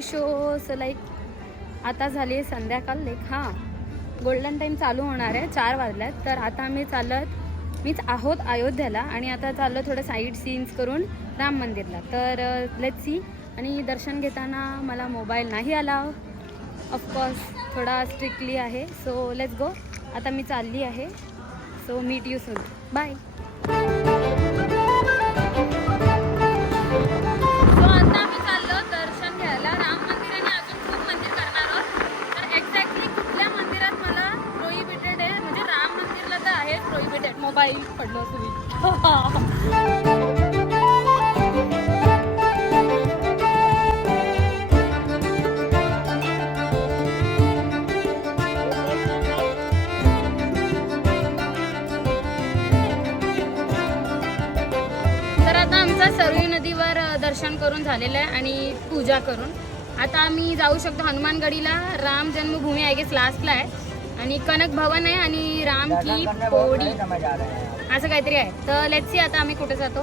माय show. So like आता झाली आहे संध्याकाळ, लाईक गोल्डन टाईम चालू होणार आहे, 4 वाजल्यात. तर आता मीच आहोत अयोध्याला आणि आता चाललो थोडं साईड सीन्स करून राम मंदिरला. तर लेट्स सी. आणि दर्शन घेताना मला मोबाईल नाही आला, ऑफकोर्स थोडा स्ट्रिक्टली आहे. So let's go. आता मी चालली आहे. So meet you soon. Bye. Mobile पडलो तुम्ही. तर आता आमचा सरयू नदीवर दर्शन करून झालेलं आहे आणि पूजा करून आता आम्ही जाऊ शकतो हनुमानगडीला. राम जन्मभूमी आय गेस लास्टला आहे आणि कनक भवन आहे आणि राम की पोडी असं काहीतरी आहे. तर लेट्स सी आता आम्ही कुठे जातो.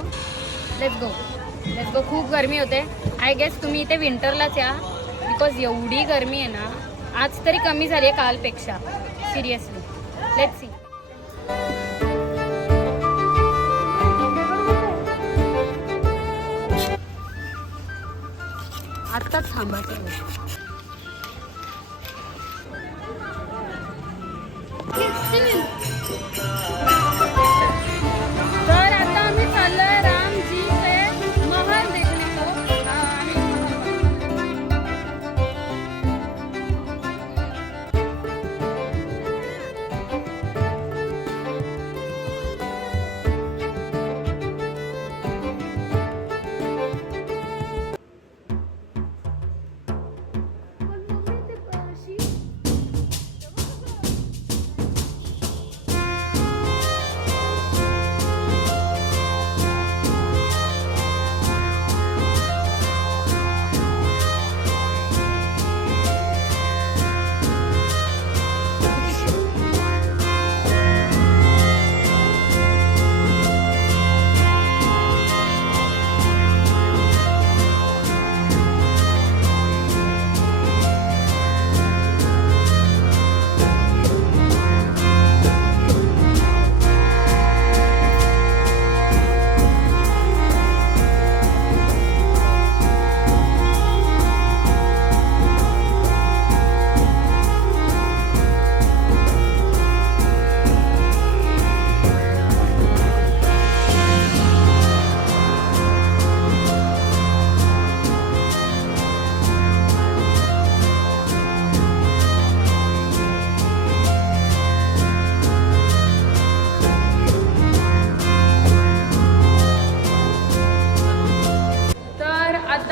Let's go. खूप गरमी होते. आय गेस तुम्ही इथे विंटरलाच या, बिकॉज एवढी गरमी आहे ना. आज तरी कमी झाली आहे कालपेक्षा, सिरियसली. Let's see. आत्ताच थांबायचं. तर आता आम्ही चाललोय रामजीचे महल देखणे को.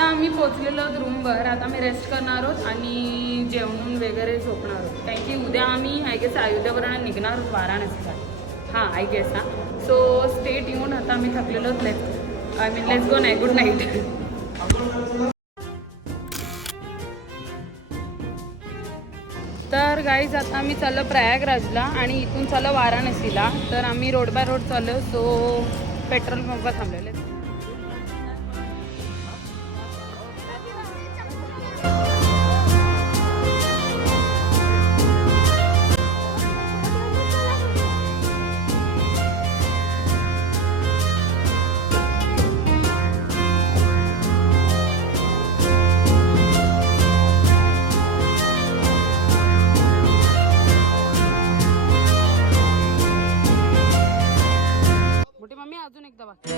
आम्ही पोचलेलो रूमवर. आता आम्ही रेस्ट करणार आहोत आणि जेवण वगैरे झोपणार आहोत. कारण की उद्या आम्ही आय गेस अयोध्यावरून निघणार आहोत वाराणसीला. आय गेस सो स्टेट येऊन आता आम्ही थकलेलो आहोत. Let's go. Good night. तर गाईज आता आम्ही चाललो प्रयागराजला आणि इथून चाललो वाराणसीला. तर आम्ही रोड बाय रोड चाललो. सो पेट्रोल पंपवर थांबलेले. अजून एकदा बाकी.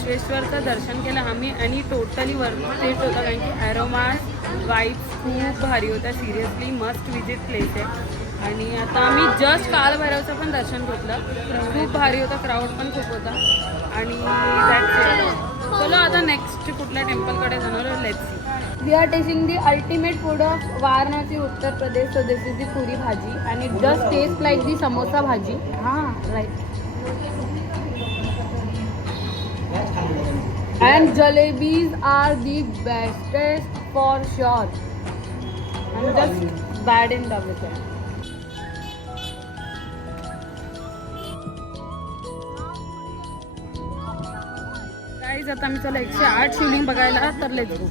विश्वेश्वरचं दर्शन केलं आम्ही आणि टोटली वर्थ इट होतं, कारण की ॲरोमास वाईब्स खूप भारी होत्या. सिरियसली मस्ट विजिट प्लेस आहे. आणि आता आम्ही जस्ट कालभैरवचं पण दर्शन घेतलं, खूप भारी होता, क्राऊड पण खूप होता. आणि चलो आता नेक्स्ट कुठल्या टेम्पलकडे जाणार let's see. We are testing the ultimate food of Varanasi Uttar Pradesh. So this is the puri bhaji आणि it just taste like the samosa bhaji. हां right. And jalebis are the bestest for sure. I'm just bad in love with them. Guys आता आम्ही चला 108 शिवलिंग बघायला, तर let's go.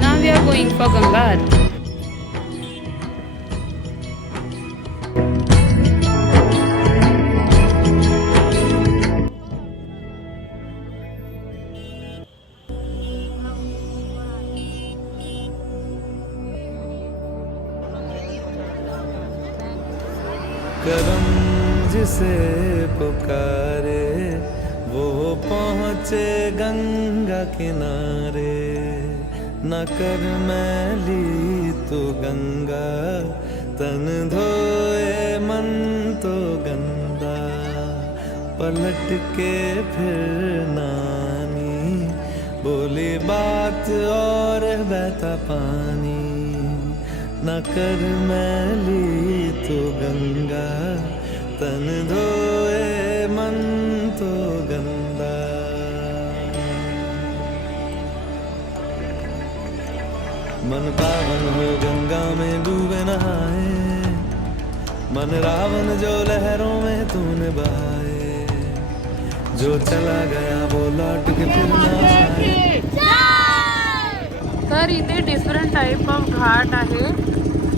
Now we are going for Ganga Aarti. करम जिसे पुकारे वो पहुँचे गंगा किनारे, न कर मैली तू गंगा, तन धोए मन तो गंदा, पलट के फिर नानी, बोली बात और बहता पानी, न कर मैली तू गंगा, तन धोए मन तो गंदा. मन पावन हो गंगा में डूबे नहाए, मन रावण जो लहरों में तूने बहाए, जो चला गया वो लौट के फिर ना आए. तर इथे डिफरंट टाईप ऑफ घाट आहे.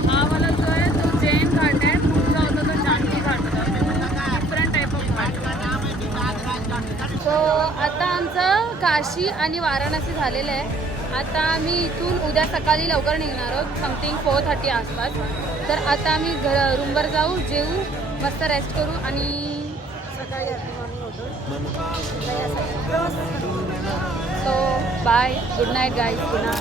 हा वाला जो आहे तो जैन घाट आहे, पुढचा होता तो जानकी घाट होता. Different type of Ghat. So आता आमचं काशी आणि वाराणसी झालेलं आहे. आता आम्ही इथून उद्या सकाळी लवकर निघणार आहोत, समथिंग 4:30 आसपास. तर आता आम्ही रूमवर जाऊ, जेवू, मस्त रेस्ट करू आणि सकाळी so bye, good night guys. पुन्हा